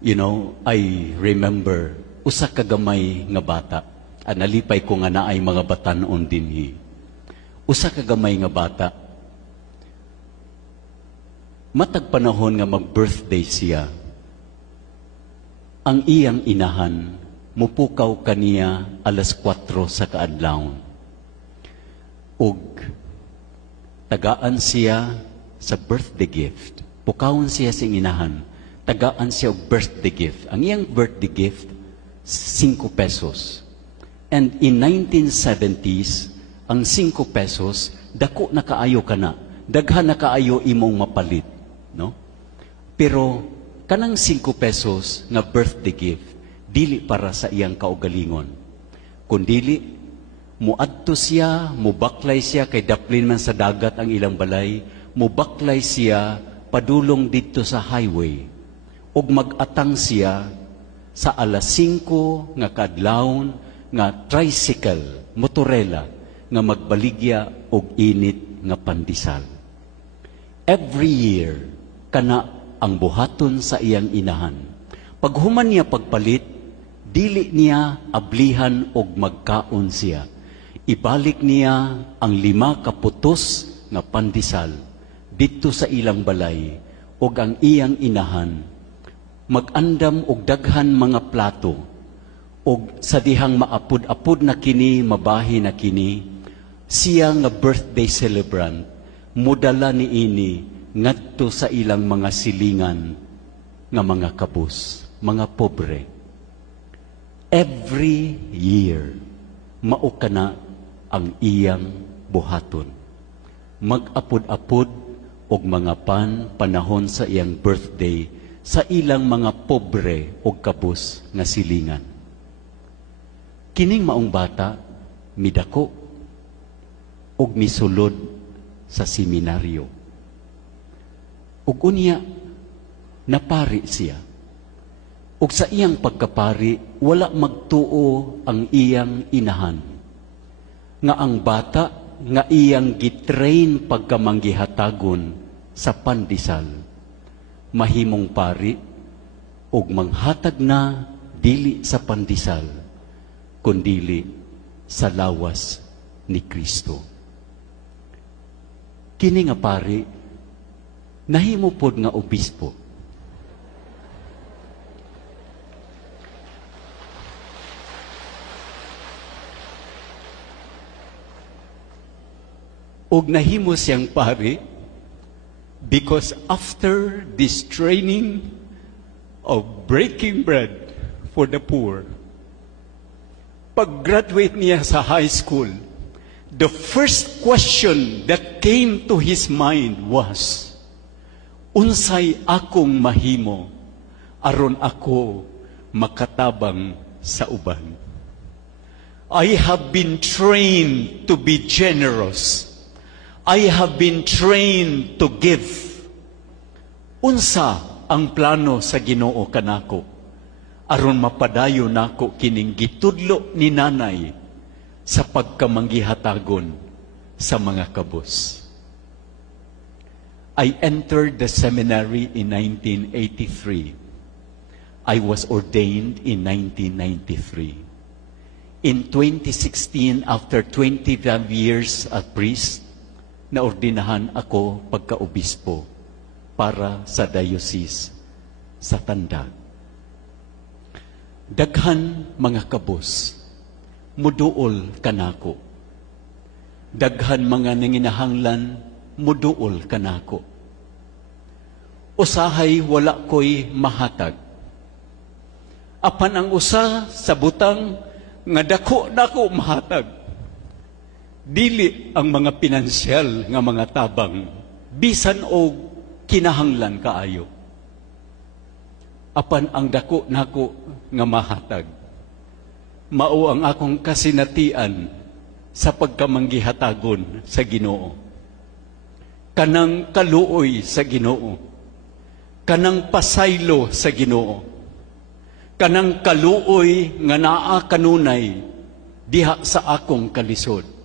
I remember usa ka gamay nga bata. Nalipay ko nga naay mga batanon dinhi. Usa ka gamay nga bata. Matag panahon nga mag-birthday siya. Ang iyang inahan mupukaw kaniya alas 4 sa kaadlaw. Ug tagaan siya sa birthday gift. Pukawon siya sa inahan. Tagaan siya og birthday gift. Ang iyang birthday gift, 5 pesos. And in 1970s, ang 5 pesos, dako na kaayo ka na. Daghan na kaayo imong mapalit. No? Pero, kanang 5 pesos nga birthday gift, dili para sa iyang kaugalingon. Kundili, muadto siya, mubaklay siya, kay daplin man sa dagat ang ilang balay, mubaklay siya, padulong dito sa highway. Ug mag-atang siya sa alas 5 nga kadlawon nga tricycle, motorela, nga magbaligya og init nga pandesal. Every year, kana ang buhaton sa iyang inahan. Paghuman niya pagpalit, dili niya ablihan og magkaon siya. Ibalik niya ang 5 kaputos nga pandesal dito sa ilang balay og ang iyang inahan mag-andam og daghan mga plato og sa dihang maapud-apud na kini, mabahi na kini, siya nga birthday celebrant mudala ni ini ngadto sa ilang mga silingan nga mga kabus, mga pobre. Every year mao kana ang iyang buhaton. Mag-apud-apud og mga panahon sa iyang birthday sa ilang mga pobre o kabus nga silingan. Kining maong bata, midako og misulod sa seminaryo. Ug unya, napari siya. Ug sa iyang pagkapari, wala magtuo ang iyang inahan. Nga ang bata, nga iyang gitrain pagkamanggihatagon sa pandesal, mahimong pari ug manghatag na dili sa pandesal kundili sa lawas ni Kristo. Kini nga pari nahimo pod nga obispo. Ug nahimo siyang pari because after this training of breaking bread for the poor, pag-graduate niya sa high school, the first question that came to his mind was, unsay akong mahimo aron ako makatabang sa uban? I have been trained to be generous. I have been trained to give. Unsa ang plano sa Ginoo kanako aron mapadayon nako kining gitudlo ni nanay sa pagkamanggihatagon sa mga kabus. I entered the seminary in 1983. I was ordained in 1993. In 2016, after 25 years as priest, naordinahan ako pagka-obispo para sa diocese sa Tandag. Daghan mga kabus, muduol kanako. Daghan mga nanginahanglan, muduol kanako. Usahay wala ko'y mahatag. Apan ang usa sa butang nga dako mahatag. Dili ang mga pinansyal nga mga tabang, bisan o kinahanglan kaayo. Apan ang dako nako nga mahatag, mao ang akong kasinatian sa pagkamanggihatagon sa Ginoo. Kanang kaluoy sa Ginoo, kanang pasaylo sa Ginoo, kanang kaluoy nga naa kanunay diha sa akong kalisod.